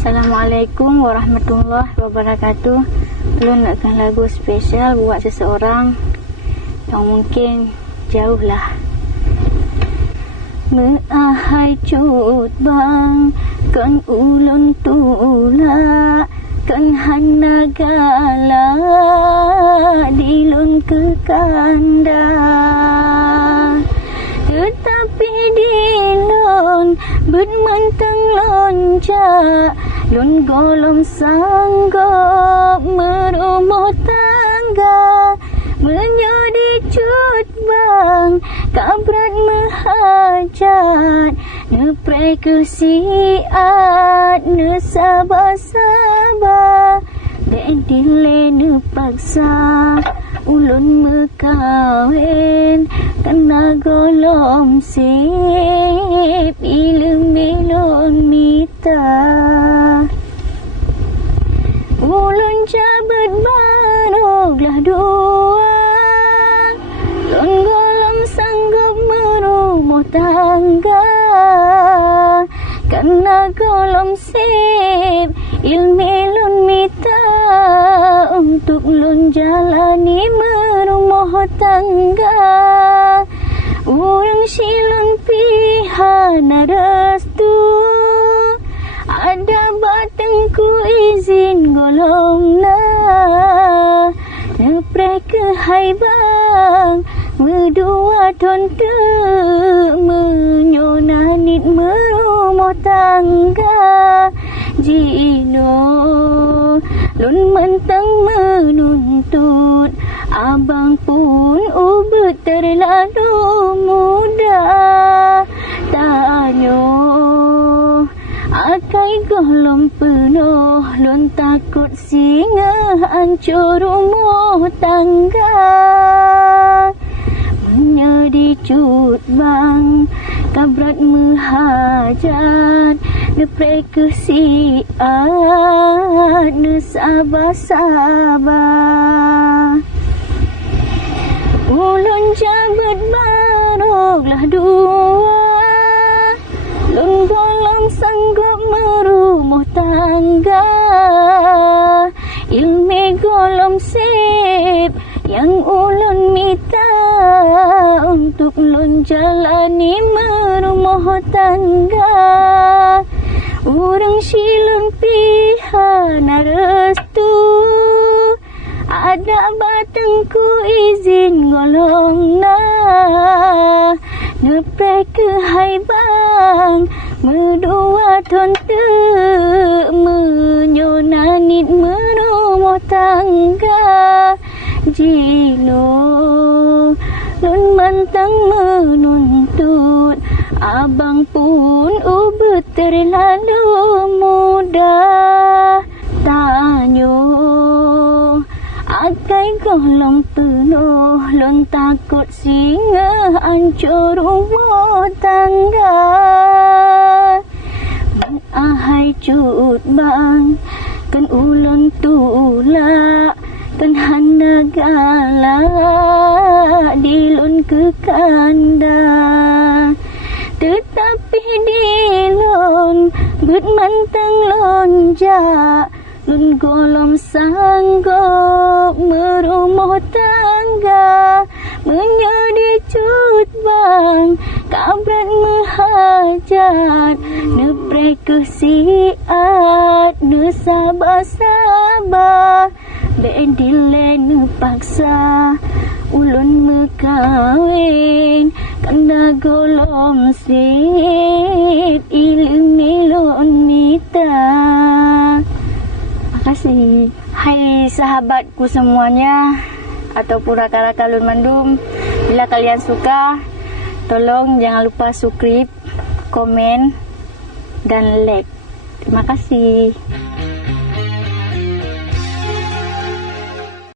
Assalamualaikum warahmatullahi wabarakatuh. Belum nakkan lagu spesial buat seseorang yang mungkin jauh lah. Meahai cut bang kan ulun tula kan hana gala dilun ke kanda, tetapi dilun bermantang lonca lun golom sanggup merumah tangga menyodi cut bang kabrat menghajat nepre kesiat ne sabar-sabar dendile ne paksa ulun mekawin kena golom sip ilum-ilum mita ulun cabut baroglah dua lun golom sanggup merumah tangga kena golom sip ilmu-ilum mita untuk lun jalani merumah tangga. Urang silun pihana restu ada batengku izin golong na nepre ke hai bang medua tonte menyonanit merumah tangga jino lun mentang menuntut abang pun ubet terlalu muda tanyo akai golong penuh lun takut singa hancur rumah tangga menyedi cut bang kabrat menghajat nepre kesiat ne sabar-sabar ulun cabut baroglah dua lun golong sanggup merumah tangga ilmi golong sip yang ulun minta untuk lun jalani merumah tangga. Urang silun pihana restu ada batengku izin golong na nepre ke hai bang medua tonte menyonanit merumah tangga jino lun mantang menuntut abang pun ubet terlalu muda tanyo akai golong penuh lun takut singa hancur rumah tangga menahai cut bang kan ulun tula kan hana gala dilun ke kanda, tetapi dilun bermantang lonja lun golom sanggup merumah tangga menyedi cut bang kabrat menghajat nepre kesiat ne sabar-sabar bendile ne paksa ulun mekawin kena golom sip ilum-ilum mita. Makasih. Hai sahabatku semuanya ataupun rakan-rakan Lun Mandum, bila kalian suka tolong jangan lupa subscribe, komen dan like. Terima kasih.